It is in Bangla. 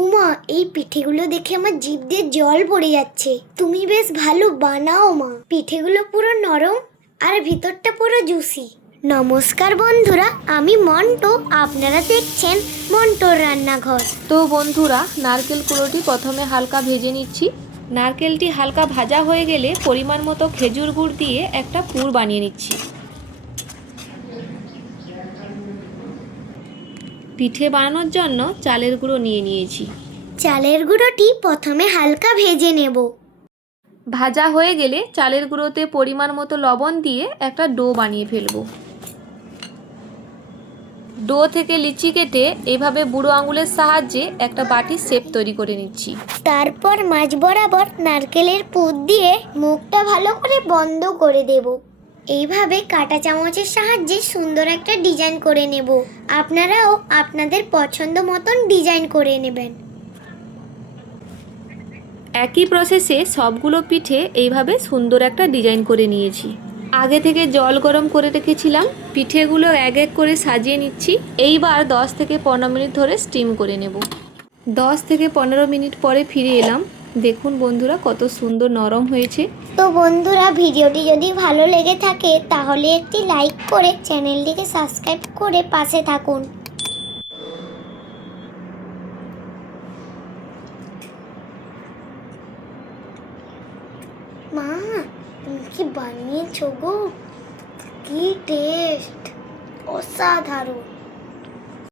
বৌমা, এই পিঠেগুলো দেখে আমার জিভ দিয়ে জল পড়ে যাচ্ছে। তুমি বেশ ভালো বানাও মা। পিঠেগুলো পুরো নরম আর ভিতরটা পুরো জুসি। নমস্কার বন্ধুরা, আমি মন্টু। আপনারা দেখছেন মন্টুর রান্নাঘর। তো বন্ধুরা, নারকেল কুড়োটি প্রথমে হালকা ভেজে নিচ্ছি। নারকেলটি হালকা ভাজা হয়ে গেলে পরিমাণ মতো খেজুর গুড় দিয়ে একটা পুর বানিয়ে নিচ্ছি। পিঠে বানানোর জন্য চালের গুঁড়ো নিয়ে নিয়েছি। চালের গুঁড়োটি প্রথমে হালকা ভেজে নেব। ভাজা হয়ে গেলে চালের গুঁড়োতে পরিমাণ মতো লবণ দিয়ে একটা ডো বানিয়ে ফেলবো। ডো থেকে লিচি কেটে এভাবে বুড়ো আঙুলের সাহায্যে একটা বাটির শেপ তৈরি করে নিচ্ছি। তারপর মাঝ বরাবর নারকেলের পুর দিয়ে মুখটা ভালো করে বন্ধ করে দেব। এইভাবে কাঁটা চামচের সাহায্যে সুন্দর একটা ডিজাইন করে নেব। আপনারাও আপনাদের পছন্দ মতন ডিজাইন করে নেবেন। একই প্রসেসে সবগুলো পিঠে এইভাবে সুন্দর একটা ডিজাইন করে নিয়েছি। আগে থেকে জল গরম করে রেখেছিলাম, পিঠেগুলো এক এক করে সাজিয়ে নিচ্ছি। এইবার 10 থেকে 15 মিনিট ধরে স্টিম করে নেব। 10 থেকে 15 মিনিট পরে ফিরে এলাম। দেখুন বন্ধুরা, কত সুন্দর নরম হয়েছে। তো বন্ধুরা, ভিডিওটি যদি ভালো লেগে থাকে তাহলে একটি লাইক করে চ্যানেলটিকে সাবস্ক্রাইব করে পাশে থাকুন। মা, তুমি কি বানিয়েছো গো? কি টেস্ট, অসাধারণ।